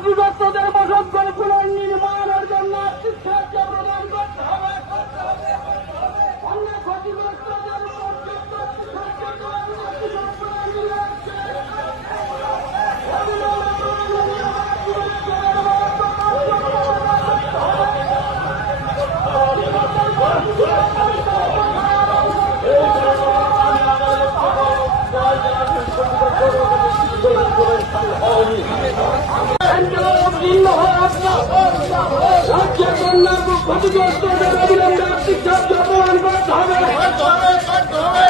অভিযুক্তদের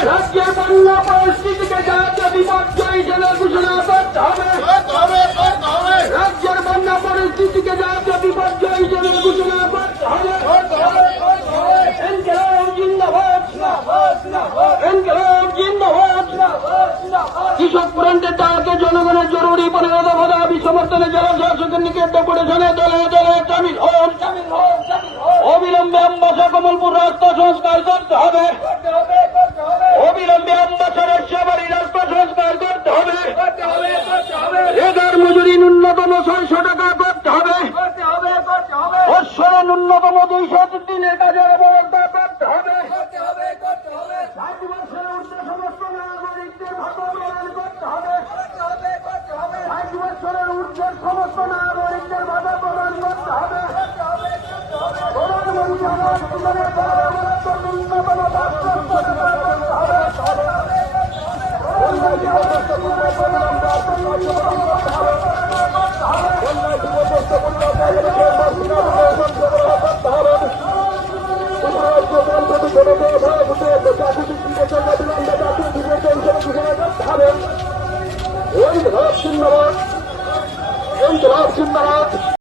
রাজ্যে বাংলা পরিস্থিতিকে জাতীয় বিপর্যয় জেলা ঘোষণা করতে রাজ্যের বন্যা পরিস্থিতিকে জাতীয় বিপর্যয় জেলা ঘোষণা করতে হবে কৃষক পুরান্তে তাকে জনগণের জরুরি পনেরো দফা দাবি সমর্থনে জেলা শাসকের নিকট করেছেন দলে এগার মজুরি ন্যূনতম ছয়শো টাকা করতে হবে। বৎসরে ন্যূনতম দুইশো দিনের কাজের ব্যবস্থা করতে হবে। বছরের সমস্ত নাগরিকদের প্রদান করতে হবে। ঊর্ধ্বে এই ধরা সিন্দাবাদ এই ধরা সিন্দাবাদ